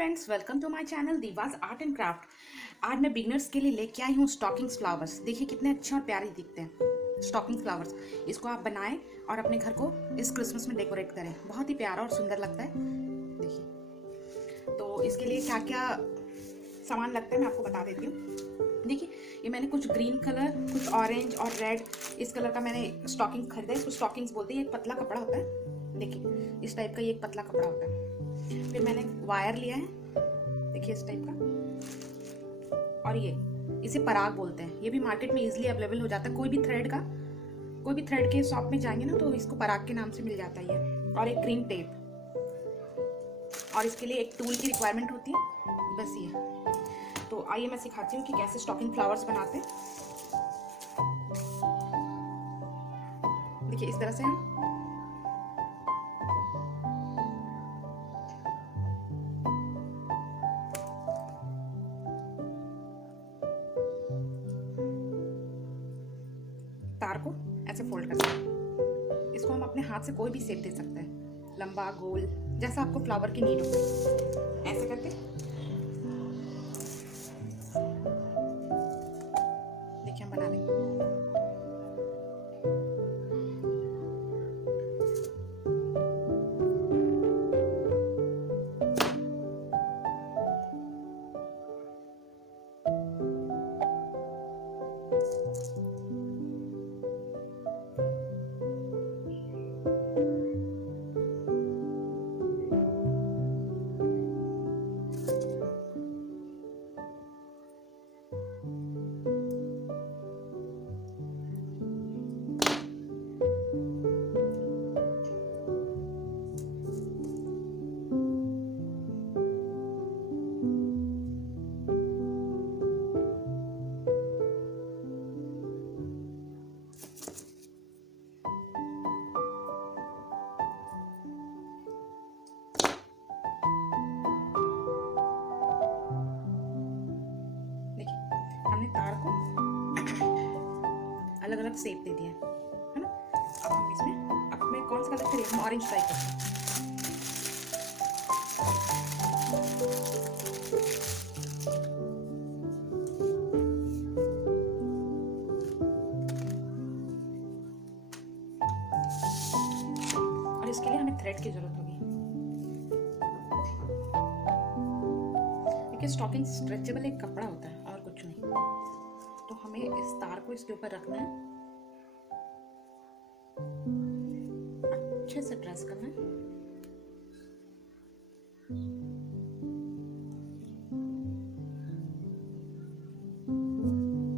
Friends, welcome to my channel Diva's art and craft. आज मैं beginners के लिए लेके आई हूँ स्टॉकिंग्स फ्लावर्स। देखिए कितने अच्छे और प्यारे दिखते हैं स्टॉकिंग फ्लावर्स। इसको आप बनाएं और अपने घर को इस क्रिसमस में डेकोरेट करें। बहुत ही प्यारा और सुंदर लगता है। देखिए तो इसके लिए क्या क्या सामान लगता है मैं आपको बता देती हूँ। देखिए ये मैंने कुछ ग्रीन कलर, कुछ ऑरेंज और रेड इस कलर का मैंने स्टॉकिंग खरीदा है। इसको स्टॉकिंग्स बोलते हैं। एक पतला कपड़ा होता है, देखिए इस टाइप का ये एक पतला कपड़ा होता है। फिर मैंने वायर लिया है, देखिए इस टाइप का, और ये इसे पराग बोलते हैं। ये भी मार्केट में इजीली अवेलेबल हो जाता है। कोई भी थ्रेड के शॉप में जाएंगे ना तो इसको पराग के नाम से मिल जाता है ये। और एक ग्रीन टेप, और इसके लिए एक टूल की रिक्वायरमेंट होती है, बस ये। तो आइए मैं सिखाती हूँ कि कैसे स्टॉकिंग फ्लावर्स बनाते हैं। देखिए इस तरह से हम तार को ऐसे फोल्ड कर सकते हैं। इसको हम अपने हाथ से कोई भी शेप दे सकते हैं, लंबा, गोल, जैसा आपको फ्लावर की नीड हो। ऐसे करके देखिए हम बना लेंगे। हमने तार को अलग अलग शेप दे दिया है ना। अब हम इसमें, अब मैं कौन सा कलर करें, हम ऑरेंज ट्राई करते हैं। और इसके लिए हमें थ्रेड की जरूरत होगी। देखिए स्टॉकिंग स्ट्रेचेबल एक कपड़ा होता है और कुछ नहीं। तो हमें इस तार को इसके ऊपर रखना है, अच्छे से प्रेस करना है।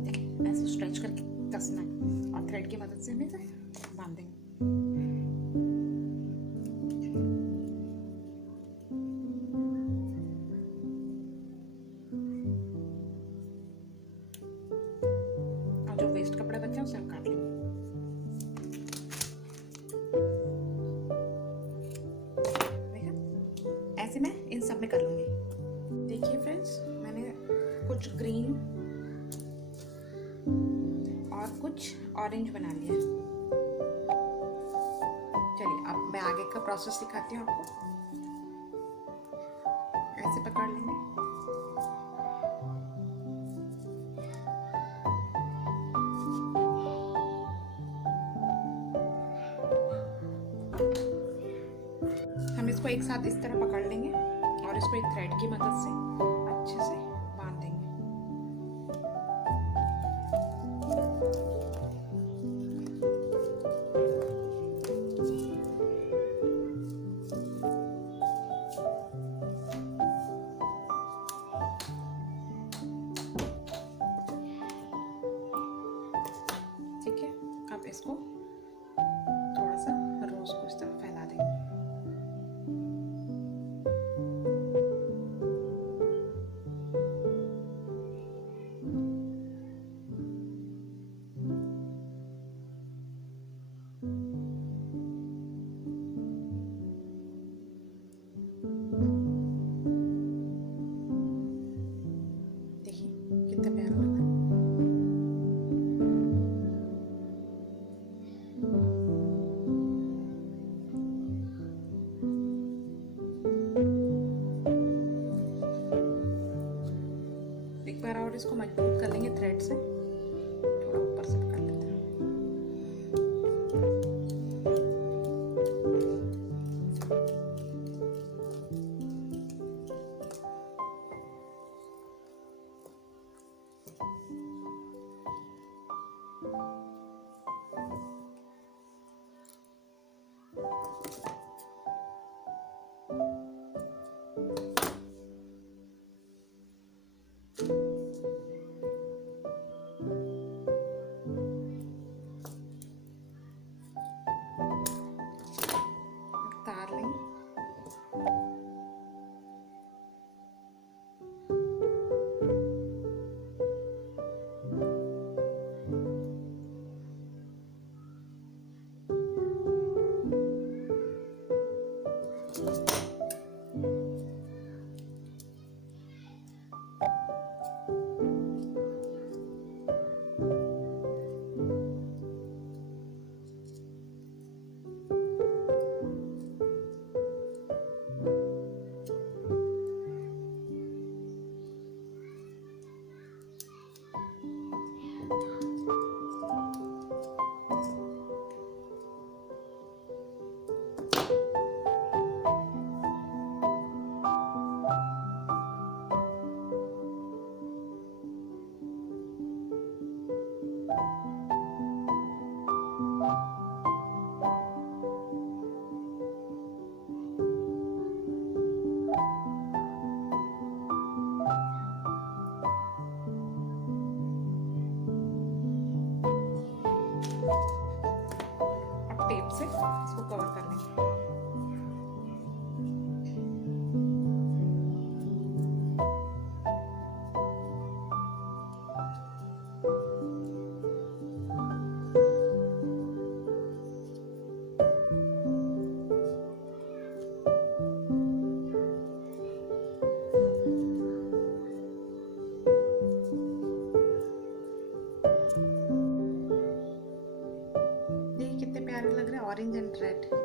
देखिए ऐसे स्ट्रेच करके कसना है और थ्रेड की मदद से हमें इसे बांध देंगे। और जो वेस्ट कपड़ा बचा है उसे हम काट लेंगे। ऐसे मैं इन सब में कर लूंगी। देखिए फ्रेंड्स, मैंने कुछ ग्रीन और कुछ ऑरेंज बना लिया। चलिए अब मैं आगे का प्रोसेस दिखाती हूँ आपको। ऐसे पकड़ लेंगे, हम इसको एक साथ इस तरह पकड़ लेंगे और इसको एक थ्रेड की मदद से अच्छे से बांध देंगे। ठीक है, अब इसको थोड़ा सा रोज को इस तरह फैला देंगे। और इसको मजबूत कर लेंगे थ्रेड से, थोड़ा ऊपर से कर लेते हैं। तार लेंगे, अब टेप से इसको कवर कर लेंगे। देखिए कितने प्यारे लग रहे हैं, ऑरेंज एंड रेड।